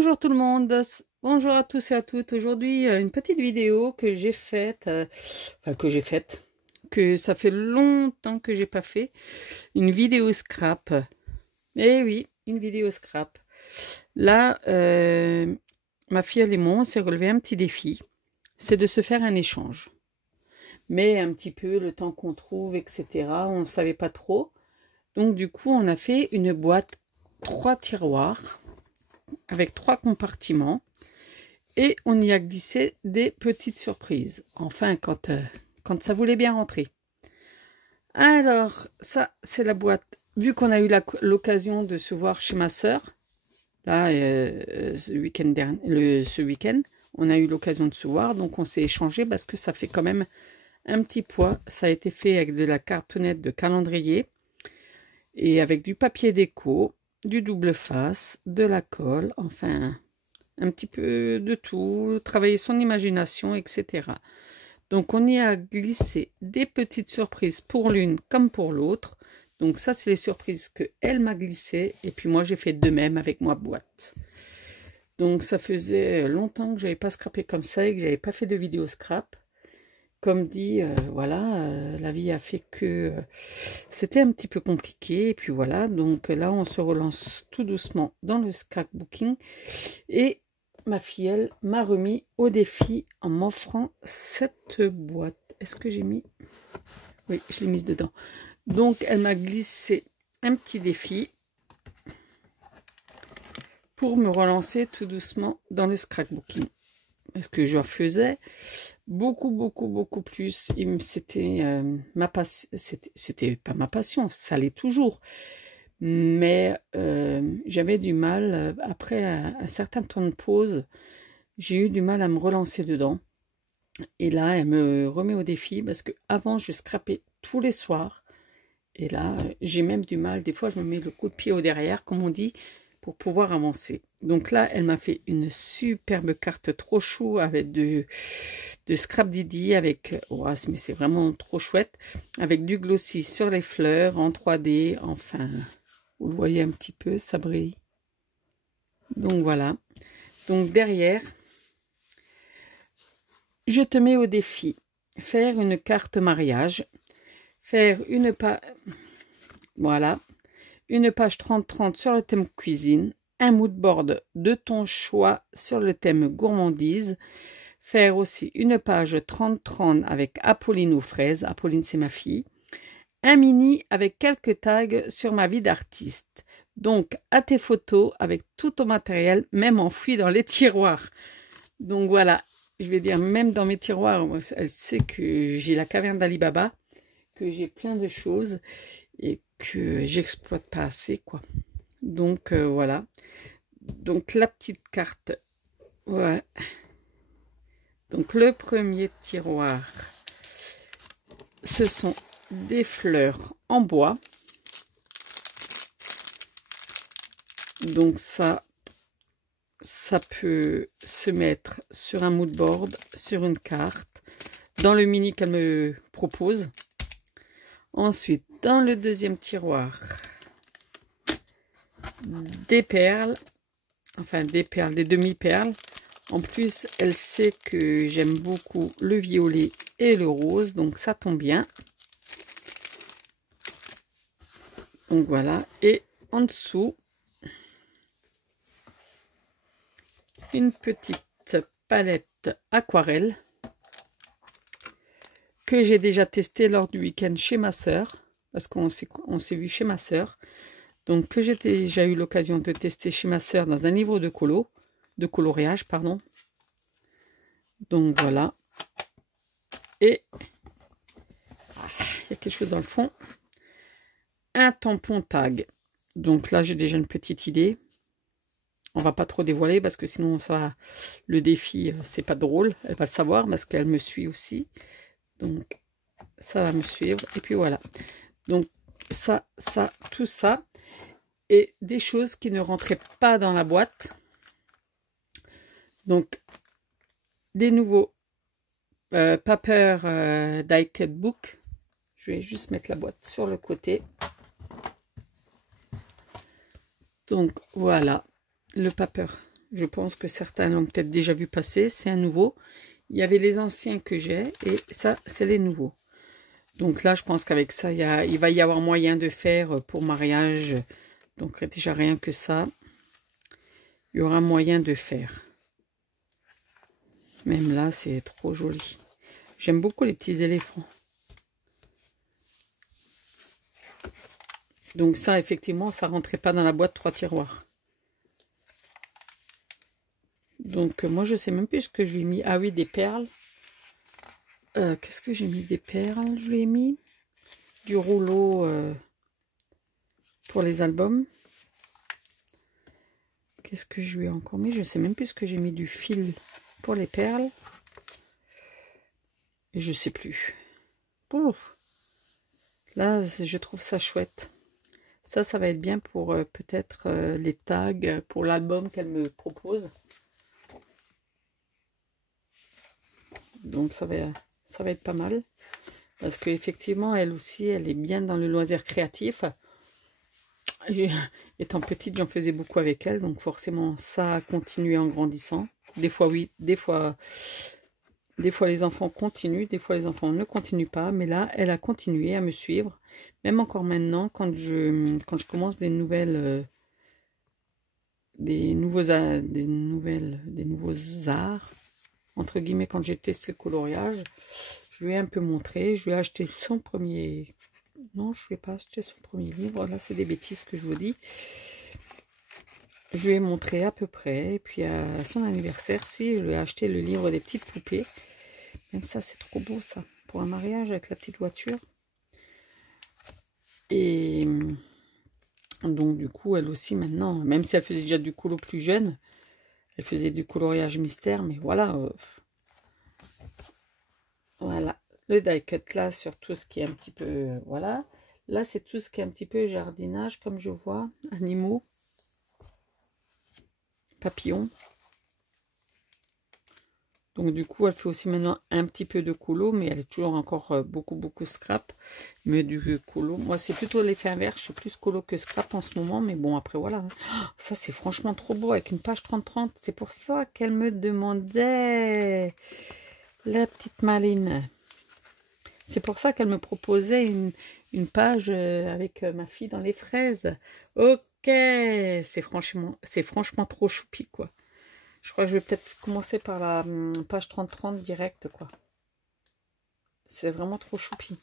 Bonjour tout le monde, bonjour à tous et à toutes. Aujourd'hui, une petite vidéo que j'ai faite, que ça fait longtemps que j'ai pas fait, une vidéo scrap. Eh oui, une vidéo scrap. Là, ma fille et moi, on s'est relevé un petit défi, c'est de se faire un échange. Mais un petit peu le temps qu'on trouve, etc., on ne savait pas trop. Donc du coup, on a fait une boîte 3 tiroirs avec 3 compartiments et on y a glissé des petites surprises. Enfin, quand ça voulait bien rentrer. Alors, ça, c'est la boîte. Vu qu'on a eu l'occasion de se voir chez ma sœur, là, ce week-end, on a eu l'occasion de se voir, donc on s'est échangé parce que ça fait quand même un petit poids. Ça a été fait avec de la cartonnette de calendrier et avec du papier déco, du double face, de la colle, enfin un petit peu de tout, travailler son imagination, etc. Donc on y a glissé des petites surprises pour l'une comme pour l'autre. Donc ça, c'est les surprises que elle m'a glissées et puis moi j'ai fait de même avec ma boîte. Donc ça faisait longtemps que je n'avais pas scrappé comme ça et que j'avais pas fait de vidéo scrap. Comme dit, voilà, la vie a fait que c'était un petit peu compliqué. Et puis voilà, donc là, on se relance tout doucement dans le scrapbooking. Et ma fille, elle, m'a remis au défi en m'offrant cette boîte. Est-ce que j'ai mis? Oui, je l'ai mise dedans. Donc, elle m'a glissé un petit défi pour me relancer tout doucement dans le scrapbooking. Parce que je faisais beaucoup plus. C'était ma passion. C'était pas ma passion, ça l'est toujours. Mais j'avais du mal, après un certain temps de pause, j'ai eu du mal à me relancer dedans. Et là, elle me remet au défi parce que avant je scrapais tous les soirs. Et là, j'ai même du mal. Des fois, je me mets le coup de pied au derrière, comme on dit, pour pouvoir avancer. Donc là, elle m'a fait une superbe carte trop chou avec de Scrap Didi, avec, oh, mais c'est vraiment trop chouette, avec du glossy sur les fleurs en 3D. Enfin, vous le voyez un petit peu, ça brille. Donc voilà. Donc derrière, je te mets au défi. Faire une carte mariage. Faire une page, voilà, une page 30-30 sur le thème cuisine. Un moodboard de ton choix sur le thème gourmandise. Faire aussi une page 30-30 avec Apolline aux fraises. Apolline, c'est ma fille. Un mini avec quelques tags sur ma vie d'artiste. Donc, à tes photos avec tout ton matériel, même enfoui dans les tiroirs. Donc voilà, je vais dire, même dans mes tiroirs, elle sait que j'ai la caverne d'Ali Baba, que j'ai plein de choses et que j'exploite pas assez, quoi. Donc voilà. Donc la petite carte, ouais. Donc le premier tiroir, ce sont des fleurs en bois. Donc ça peut se mettre sur un moodboard, sur une carte, dans le mini qu'elle me propose. Ensuite, dans le deuxième tiroir, des perles, enfin des perles, des demi-perles. En plus, elle sait que j'aime beaucoup le violet et le rose, donc ça tombe bien. Donc voilà, et en dessous, une petite palette aquarelle que j'ai déjà testée lors du week-end chez ma sœur, parce qu'on s'est vu chez ma sœur. Donc que j'ai déjà eu l'occasion de tester chez ma sœur dans un livre de coloriage, pardon. Donc voilà. Et il y a quelque chose dans le fond. Un tampon tag. Donc là, j'ai déjà une petite idée. On va pas trop dévoiler parce que sinon, ça, le défi, c'est pas drôle. Elle va le savoir parce qu'elle me suit aussi. Donc, ça va me suivre. Et puis voilà. Donc, ça, tout ça. Et des choses qui ne rentraient pas dans la boîte. Donc, des nouveaux paper die cut book. Je vais juste mettre la boîte sur le côté. Donc, voilà. Le paper Je pense que certains l'ont peut-être déjà vu passer. C'est un nouveau. Il y avait les anciens que j'ai et ça, c'est les nouveaux. Donc là, je pense qu'avec ça, il va y avoir moyen de faire pour mariage. Donc déjà rien que ça, il y aura moyen de faire. Même là, c'est trop joli. J'aime beaucoup les petits éléphants. Donc ça, effectivement, ça rentrait pas dans la boîte 3 tiroirs. Donc moi, je sais même plus ce que je lui ai mis. Ah oui, des perles. Qu'est-ce que j'ai mis? Des perles, je lui ai mis. Du rouleau pour les albums. Qu'est-ce que je lui ai encore mis? Je sais même plus ce que j'ai mis. Du fil pour les perles. Et je sais plus. Ouf. Là, je trouve ça chouette. Ça va être bien pour peut-être les tags, pour l'album qu'elle me propose. Donc ça va être pas mal. Parce qu'effectivement, elle aussi, elle est bien dans le loisir créatif. Étant petite, j'en faisais beaucoup avec elle. Donc forcément, ça a continué en grandissant. Des fois, oui. Des fois, les enfants continuent. Des fois, les enfants ne continuent pas. Mais là, elle a continué à me suivre. Même encore maintenant, quand je commence des nouvelles... des nouveaux arts, entre guillemets, quand j'ai testé le coloriage, je lui ai un peu montré, je lui ai acheté son premier, non, je lui ai pas acheté son premier livre, là c'est des bêtises que je vous dis, je lui ai montré à peu près, et puis à son anniversaire, si, je lui ai acheté le livre des petites poupées, même ça c'est trop beau ça, pour un mariage avec la petite voiture, et... donc du coup, elle aussi maintenant, même si elle faisait déjà du colo plus jeune, elle faisait du coloriage mystère, mais voilà. Voilà. Le die cut là, sur tout ce qui est un petit peu... voilà. Là, c'est tout ce qui est un petit peu jardinage, comme je vois. Animaux. Papillons. Donc du coup, elle fait aussi maintenant un petit peu de colo, mais elle est toujours encore beaucoup scrap. Mais du colo, moi c'est plutôt l'effet inverse, je suis plus colo que scrap en ce moment, mais bon après voilà. Ça c'est franchement trop beau avec une page 30-30, c'est pour ça qu'elle me demandait, la petite Maline. C'est pour ça qu'elle me proposait une page avec ma fille dans les fraises. Ok, c'est franchement trop choupi quoi. Je crois que je vais peut-être commencer par la page 30-30 direct, quoi. C'est vraiment trop choupi.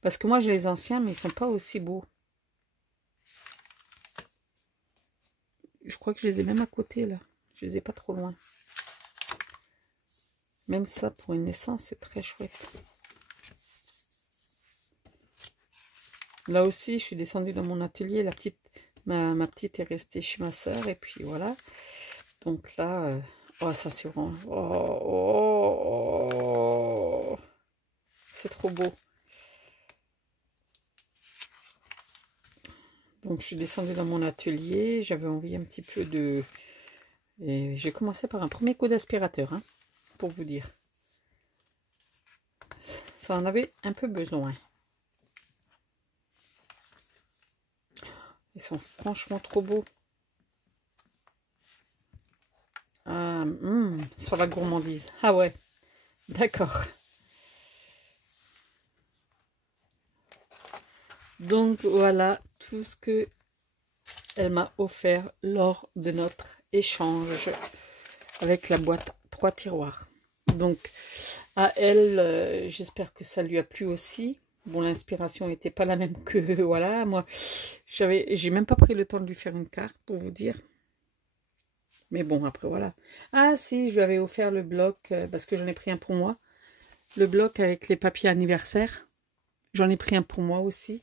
Parce que moi, j'ai les anciens, mais ils sont pas aussi beaux. Je crois que je les ai même à côté, là. Je les ai pas trop loin. Même ça, pour une naissance, c'est très chouette. Là aussi, je suis descendue dans mon atelier. Ma petite est restée chez ma soeur. Et puis, voilà. Donc là... oh, ça, c'est vraiment... oh. C'est trop beau. Donc je suis descendue dans mon atelier, j'avais envie un petit peu de... Et j'ai commencé par un premier coup d'aspirateur, hein, pour vous dire. Ça en avait un peu besoin. Ils sont franchement trop beaux. Ah, sur la gourmandise. Ah ouais, d'accord. Donc voilà tout ce que elle m'a offert lors de notre échange avec la boîte 3 tiroirs. Donc à elle, j'espère que ça lui a plu aussi. Bon, l'inspiration n'était pas la même que voilà, moi j'ai même pas pris le temps de lui faire une carte pour vous dire. Mais bon, après voilà. Ah si, je lui avais offert le bloc parce que j'en ai pris un pour moi. Le bloc avec les papiers anniversaire. J'en ai pris un pour moi aussi.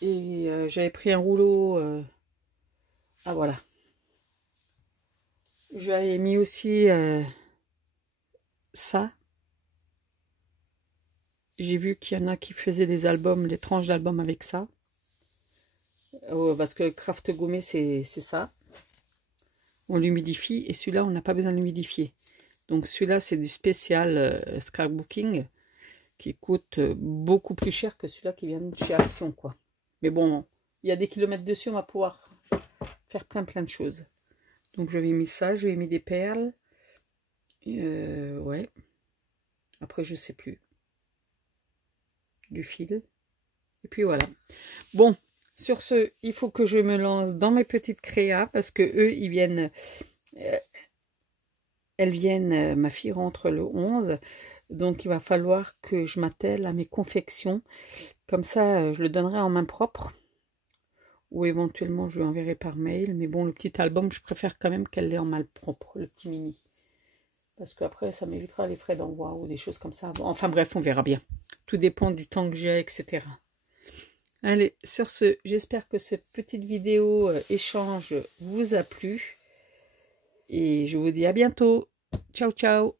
Et j'avais pris un rouleau. Ah voilà. J'avais mis aussi ça. J'ai vu qu'il y en a qui faisaient des albums, des tranches d'albums avec ça. Parce que Craft Gourmet, c'est ça. On l'humidifie et celui-là, on n'a pas besoin de l'humidifier. Donc celui-là, c'est du spécial scrapbooking qui coûte beaucoup plus cher que celui-là qui vient de chez Action, quoi. Mais bon, il y a des kilomètres dessus, on va pouvoir faire plein de choses. Donc je lui ai mis ça, je lui ai mis des perles. Ouais. Après je sais plus. Du fil. Et puis voilà. Bon, sur ce, il faut que je me lance dans mes petites créas parce que eux, ils viennent... elles viennent, ma fille rentre le 11. Donc il va falloir que je m'attelle à mes confections. Comme ça, je le donnerai en main propre. Ou éventuellement, je lui enverrai par mail. Mais bon, le petit album, je préfère quand même qu'elle l'ait en main propre, le petit mini. Parce qu'après, ça m'évitera les frais d'envoi ou des choses comme ça. Enfin bref, on verra bien. Tout dépend du temps que j'ai, etc. Allez, sur ce, j'espère que cette petite vidéo échange vous a plu. Et je vous dis à bientôt. Ciao, ciao.